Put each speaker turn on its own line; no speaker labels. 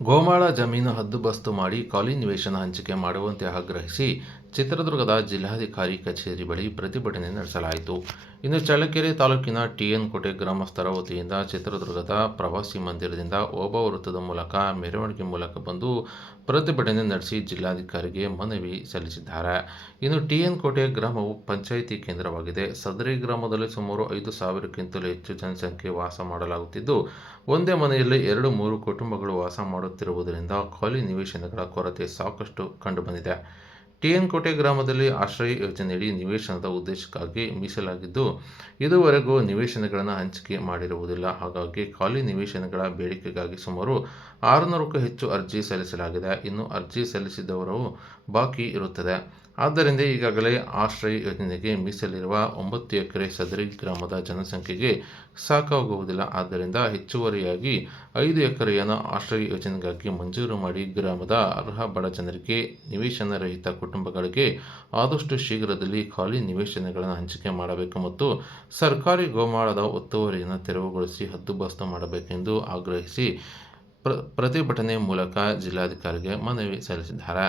ಗೋಮಾಳ ಜಮೀನು ಹದ್ದುಬಸ್ತು ಮಾಡಿ ಕಾಲಿ ನಿವೇಶನ ಹಂಚಿಕೆ ಮಾಡುವಂತೆ ಆಗ್ರಹಿಸಿ ಚಿತ್ರದುರ್ಗದ ಜಿಲ್ಲಾಧಿಕಾರಿ ಕಚೇರಿ ಬಳಿ ಪ್ರತಿಭಟನೆ ನಡೆಸಲಾಯಿತು. ಇನ್ನು ಚಳ್ಳಕೆರೆ ತಾಲೂಕಿನ ಟಿಎನ್ ಕೋಟೆ ಗ್ರಾಮಸ್ಥರ ವತಿಯಿಂದ ಚಿತ್ರದುರ್ಗದ ಪ್ರವಾಸಿ ಮಂದಿರದಿಂದ ಓಬ ವೃತ್ತದ ಮೂಲಕ ಮೆರವಣಿಗೆ ಮೂಲಕ ಬಂದು ಪ್ರತಿಭಟನೆ ನಡೆಸಿ ಜಿಲ್ಲಾಧಿಕಾರಿಗೆ ಮನವಿ ಸಲ್ಲಿಸಿದ್ದಾರೆ. ಇನ್ನು ಟಿಎನ್ ಕೋಟೆ ಗ್ರಾಮವು ಪಂಚಾಯಿತಿ ಕೇಂದ್ರವಾಗಿದೆ. ಸದರಿ ಗ್ರಾಮದಲ್ಲಿ ಸುಮಾರು ಐದು ಸಾವಿರಕ್ಕಿಂತಲೂ ಹೆಚ್ಚು ಜನಸಂಖ್ಯೆ ವಾಸ ಮಾಡಲಾಗುತ್ತಿದ್ದು, ಒಂದೇ ಮನೆಯಲ್ಲಿ ಎರಡು ಮೂರು ಕುಟುಂಬಗಳು ವಾಸ ಮಾಡುತ್ತಿರುವುದರಿಂದ ಖಾಲಿ ನಿವೇಶನಗಳ ಕೊರತೆ ಸಾಕಷ್ಟು ಕಂಡುಬಂದಿದೆ. ಟಿಎನ್ ಕೋಟೆ ಗ್ರಾಮದಲ್ಲಿ ಆಶ್ರಯ ಯೋಜನೆಯಡಿ ನಿವೇಶನದ ಉದ್ದೇಶಕ್ಕಾಗಿ ಮೀಸಲಾಗಿದ್ದು, ಇದುವರೆಗೂ ನಿವೇಶನಗಳನ್ನು ಹಂಚಿಕೆ ಮಾಡಿರುವುದಿಲ್ಲ. ಹಾಗಾಗಿ ಖಾಲಿ ನಿವೇಶನಗಳ ಬೇಡಿಕೆಗಾಗಿ ಸುಮಾರು ಆರುನೂರಕ್ಕೂ ಹೆಚ್ಚು ಅರ್ಜಿ ಸಲ್ಲಿಸಲಾಗಿದೆ. ಇನ್ನು ಅರ್ಜಿ ಸಲ್ಲಿಸಿದವರು ಬಾಕಿ ಇರುತ್ತದೆ. ಆದ್ದರಿಂದ ಈಗಾಗಲೇ ಆಶ್ರಯ ಯೋಜನೆಗೆ ಮೀಸಲಿರುವ ಒಂಬತ್ತು ಎಕರೆ ಸದರಿ ಗ್ರಾಮದ ಜನಸಂಖ್ಯೆಗೆ ಸಾಕಾಗುವುದಿಲ್ಲ ಆದ್ದರಿಂದ ಹೆಚ್ಚುವರಿಯಾಗಿ ಐದು ಎಕರೆಯನ್ನು ಆಶ್ರಯ ಯೋಜನೆಗಾಗಿ ಮಂಜೂರು ಮಾಡಿ ಗ್ರಾಮದ ಅರ್ಹ ಬಡ ಜನರಿಗೆ ನಿವೇಶನ ರಹಿತ ಕುಟುಂಬಗಳಿಗೆ ಆದಷ್ಟು ಶೀಘ್ರದಲ್ಲಿ ಖಾಲಿ ನಿವೇಶನಗಳನ್ನು ಹಂಚಿಕೆ ಮಾಡಬೇಕು ಮತ್ತು ಸರ್ಕಾರಿ ಗೋಮಾಳದ ಒತ್ತುವರಿಯನ್ನು ತೆರವುಗೊಳಿಸಿ ಹದ್ದುಬಸ್ತು ಮಾಡಬೇಕೆಂದು ಆಗ್ರಹಿಸಿ ಪ್ರ, ಪ್ರತಿಭಟನೆ ಮೂಲಕ ಜಿಲ್ಲಾಧಿಕಾರಿಗೆ ಮನವಿ ಸಲ್ಲಿಸಿದ್ದಾರೆ.